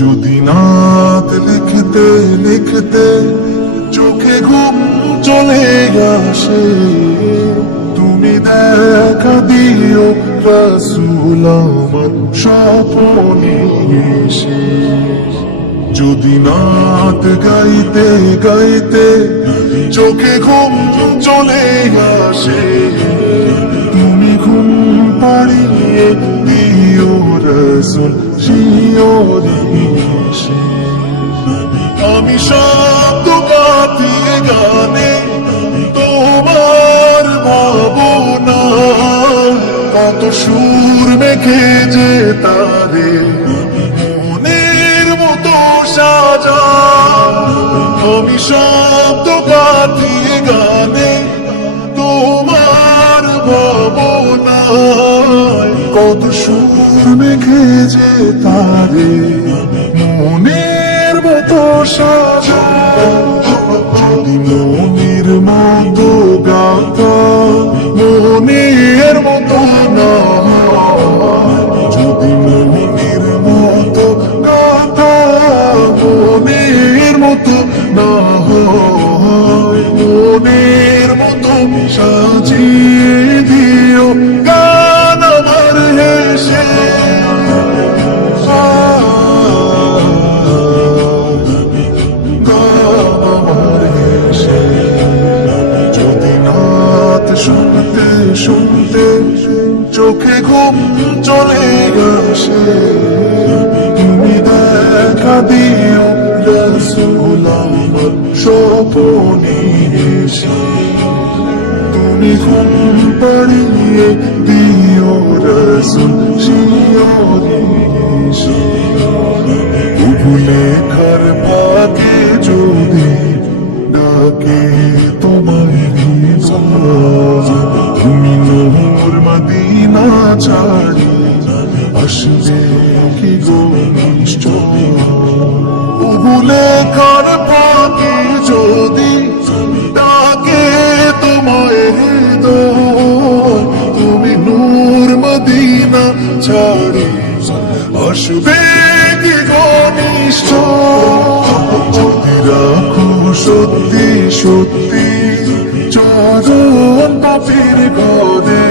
যদি নাত লিখতে লিখতে চোখে ঘুম চলে আসে, তুমি দেখা দিও রাসূল আমার স্বপ্নে এসে। যদি নাত গাইতে গাইতে চোখে ঘুম চলে আসে, তুমি ঘুম পাড়িয়ে দিও রাসূল শিওরে এসে। আমি শব্দ গাথিয়ে গানে তোমার ভাবনা, কত সুর মেখে যে তারে মনের মতো সাজা। আমি শব্দ গাথিয়ে গানে তোমার ভাবনা, কত সুর মেখে যে তারে মনের মতো সাজা। যদি মনের মতো গাথা মনের মতো না, যদি মনের মতো গাথা মনের মতো না হয়, মনের মতো সাজিয়ে দিও গান আমার হেসে। শুনতে শুনতে চোখে ঘুম চলে আসে, তুমি দেখা দিও রাসূল আমার স্বপ্নে এসে। তুমি ঘুম পাড়িয়ে দিও রাসূল শিওরে এসে। লেখার পাকে যদি ডাকে তোমায় তুমি নূর মদিনা ছাড়ি আসবে কি গো নিশ্চয়। লেখার পাকে যদি ডাকে তোমায় হৃদয়, তুমি নূর মদিনা ছাড়ি আসবে কি গো নিশ্চয়। যদি রাখো সত্যি সত্যি চরণ পাপের গদে,